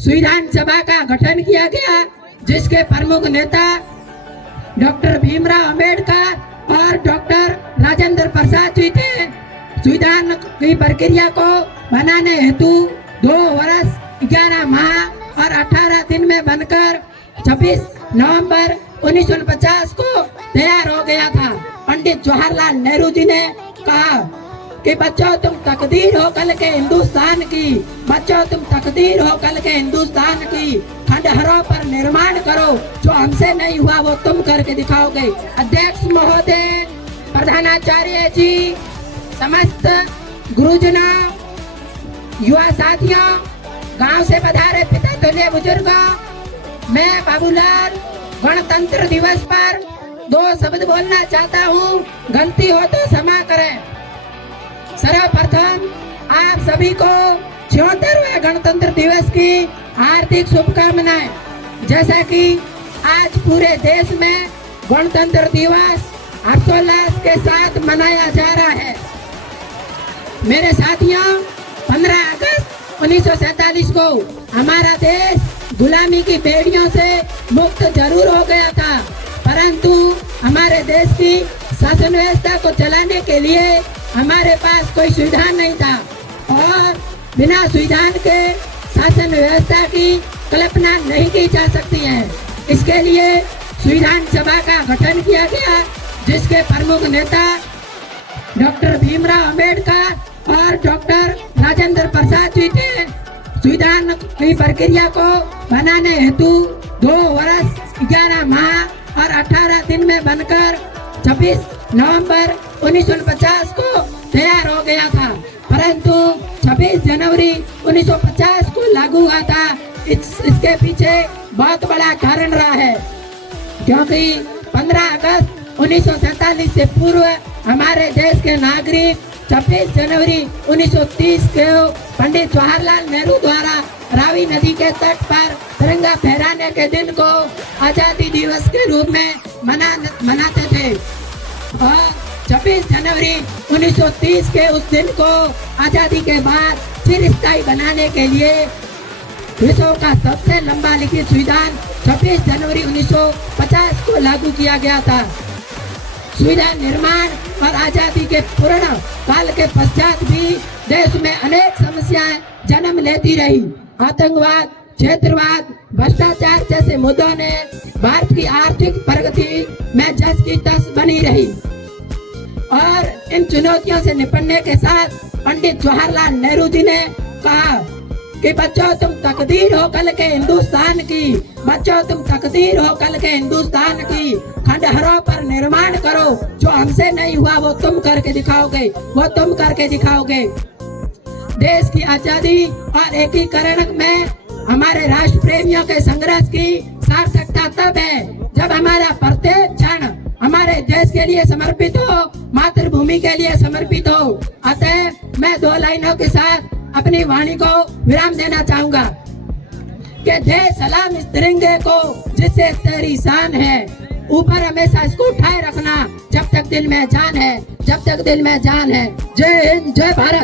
संविधान सभा का गठन किया गया, जिसके प्रमुख नेता डॉक्टर भीमराव अंबेडकर और डॉक्टर राजेंद्र प्रसाद जी थे। संविधान की प्रक्रिया को बनाने हेतु 2 वर्ष 11 माह और 18 दिन में बनकर 26 नवंबर 1949 को तैयार हो गया था। पंडित जवाहरलाल नेहरू जी ने कहा कि बच्चों तुम तकदीर हो कल के हिंदुस्तान की, बच्चों तुम तकदीर हो कल के हिंदुस्तान की, खंडहरों पर निर्माण करो, जो हमसे नहीं हुआ वो तुम करके दिखाओगे। अध्यक्ष महोदय, प्रधानाचार्य जी, समस्त गुरुजनों, युवा साथियों, गांव से पधारे पिता तुल्य बुजुर्गों, मैं बाबूलाल गणतंत्र दिवस पर 2 शब्द बोलना चाहता हूँ। गलती हो तो क्षमा करें। सर्वप्रथम आप सभी को 76वें गणतंत्र दिवस की हार्दिक शुभकामनाएं। जैसा कि आज पूरे देश में गणतंत्र दिवस हर्षोल्लास के साथ मनाया जा रहा है। मेरे साथियों, 15 अगस्त 1947 को हमारा देश गुलामी की बेड़ियों से मुक्त जरूर हो गया था, परंतु हमारे देश की शासन व्यवस्था को चलाने के लिए हमारे पास कोई संविधान नहीं था और बिना संविधान के शासन व्यवस्था की कल्पना नहीं की जा सकती है। इसके लिए संविधान सभा का गठन किया गया, जिसके प्रमुख नेता डॉक्टर भीमराव अंबेडकर और डॉक्टर राजेंद्र प्रसाद जी थे। संविधान की प्रक्रिया को बनाने हेतु 2 वर्ष 11 माह और 18 दिन में बनकर 26 नवंबर 1949 को तैयार हो गया था, परंतु 26 जनवरी 1950 को लागू हुआ था। इसके पीछे बहुत बड़ा कारण रहा है, क्योंकि 15 अगस्त 1947 से पूर्व हमारे देश के नागरिक 26 जनवरी 1930 को पंडित जवाहरलाल नेहरू द्वारा रावी नदी के तट पर तिरंगा फहराने के दिन को आजादी दिवस के रूप में मनाते थे और 26 जनवरी 1930 के उस दिन को आजादी के बाद फिर स्थायी बनाने के लिए विश्व का सबसे लंबा लिखित संविधान 26 जनवरी 1950 को लागू किया गया था। संविधान निर्माण और आजादी के पूर्ण काल के पश्चात भी देश में अनेक समस्याएं जन्म लेती रही। आतंकवाद, क्षेत्रवाद, भ्रष्टाचार जैसे मुद्दों ने भारत की आर्थिक प्रगति में जस की तस बनी रही और इन चुनौतियों से निपटने के साथ पंडित जवाहरलाल नेहरू जी ने कहा कि बच्चों तुम तकदीर हो कल के हिंदुस्तान की, बच्चों तुम तकदीर हो कल के हिंदुस्तान की, खंडहरों पर निर्माण करो, जो हमसे नहीं हुआ वो तुम करके दिखाओगे, वो तुम करके दिखाओगे। देश की आजादी और एकीकरण में हमारे राष्ट्र प्रेमियों के संघर्ष की सार्थकता तब है जब हमारा प्रत्येक क्षण हमारे देश के लिए समर्पित हो, मातृभूमि के लिए समर्पित हो। अतः मैं 2 लाइनों के साथ अपनी वाणी को विराम देना चाहूंगा कि दे सलाम इस तिरंगे को जिससे तेरी शान है, ऊपर हमेशा इसको उठाए रखना जब तक दिल में जान है, जब तक दिल में जान है। जय हिंद, जय भारत।